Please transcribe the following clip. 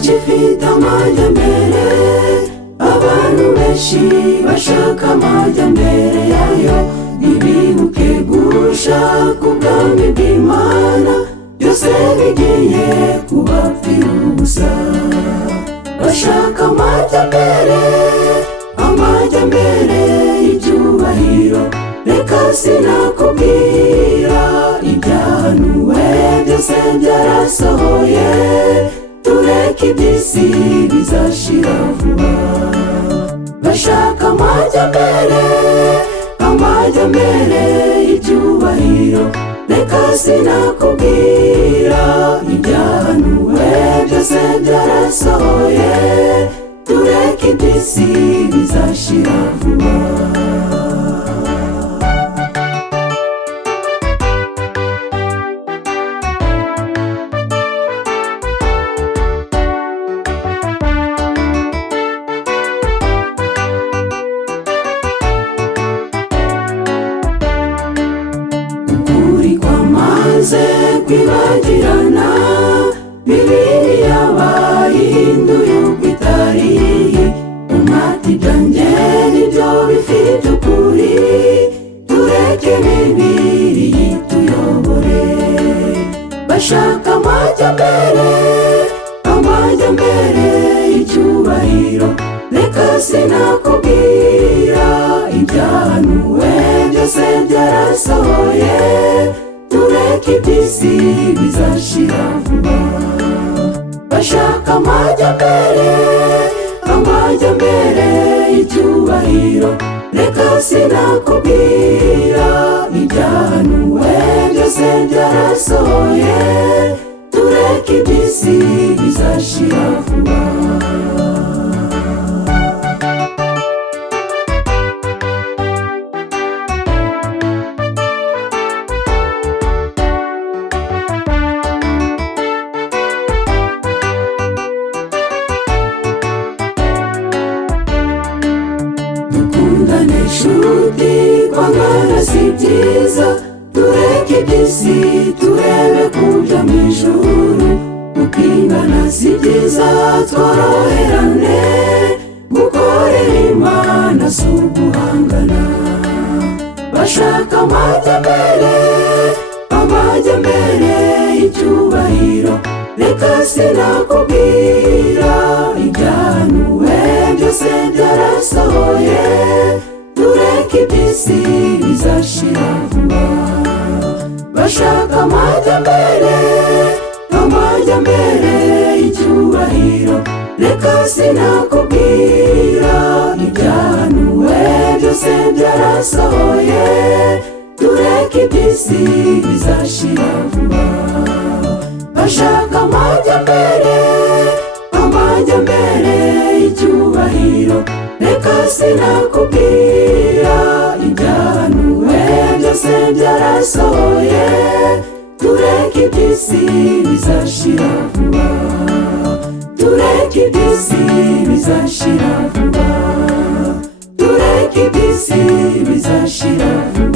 ntagifite amajyambere. Abantu benshi bashaka amajyambere yayo, ntibibuke gushaka ubwami bw'Imana, byose bigiye kubapfira ubusa. Bashaka amajyambere, amajyambere y'icyubahiro, reka sinakubwira ibyahanuwe byose byarasohoye. Tureke iby'isi bizashira vuba. Bashaka amajyambere, amajyambere y'icyubahiro, reka sinakubwira ibyahanuwe byose byarasohoye. Tureke iby'isi bizashira vuba. Ukuri kwamaze kwibagirana, Bibiliya bahinduye uko itari. Umwati ibyanjye nibyo bifite ukuri, tureke Bibiliya ituyobore. Bashaka amajyambere, amajyambere y'icyubahiro, reka sinakubwira ibyahanuwe byose byarasohoye. Tureke iby'isi bizashira vuba. Bashaka amajyambere, amajyambere y'icyubahiro, reka sinakubwira ibyahanuwe byose byarasohoye. Tureke iby'isi bizashira vuba. Dukundane nshuti, kwangana si byiza. Tureke iby'isi turebe kujya mu ijuru. Gukundana si byiza, tworoherane. Gukorera Imana si uguhangana. Bashaka amajyambere, amajyambere y'icyubahiro, reka sinakubwira ibyahanuwe byose byarasohoye. Tureke iby'isi bizashira vuba. Bashaka amajyambere, amajyambere y'icyubahiro, reka sinakubwira ibyahanuwe byose byarasohoye. Tureke iby'isi bizashira vuba. Bashaka amajyambere, amajyambere y'icyubahiro, reka sinakubwira ibyahanuwe byose byarasohoye. Tureke iby'isi bizashira vuba. Tureke iby'isi bizashira vuba. Tureke iby'isi bizashira vuba.